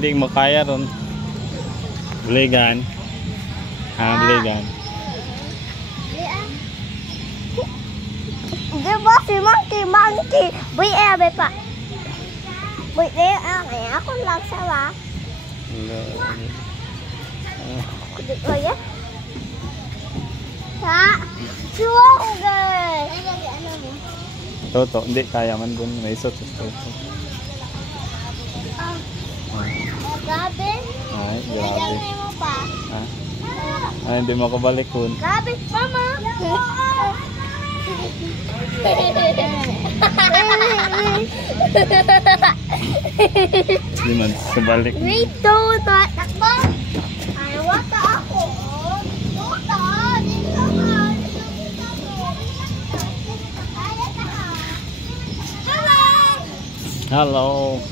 Hindi makaya ron. Buligan. Buligan. Di ba si Monkey? Boy, ebe pa. Boy, ako lang sawa. Oh ya? Ha? Sugar! Toto, hindi kaya man dun. May isot sa toto. Grabe. Ay, grabe. Mo pa. Ha? Ay, hindi mo kabalik kun. Grabe, mama. Hindi man kabalik. Wait, don't. Takbo. Ay, wata ako. Wata. Dito ka. Hello.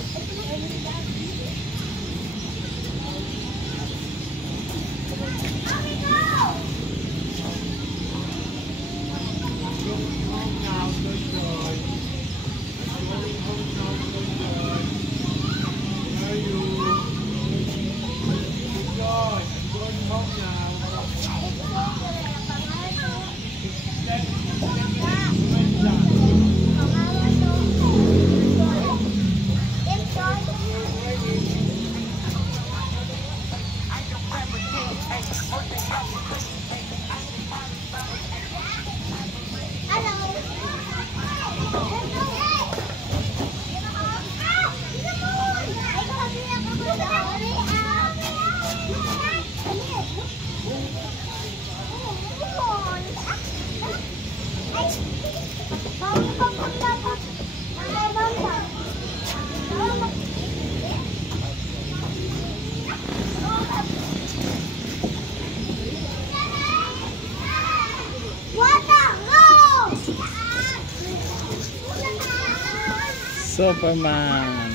Superman.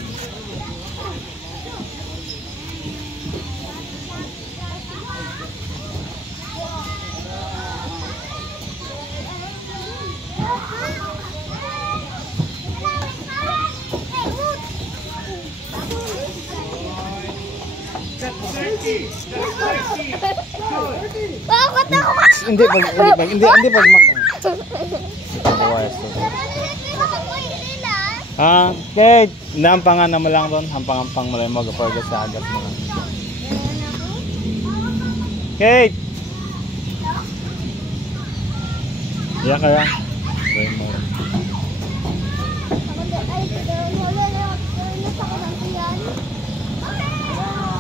Bakit ako? Hindi pag makan. Kate, naampangan na mo lang doon. Hampang-hampang mo lang mag-forga sa agas mo lang. Kate! Iya kaya? Try mo. Ay, wala na ako. Nasa ko lang yan.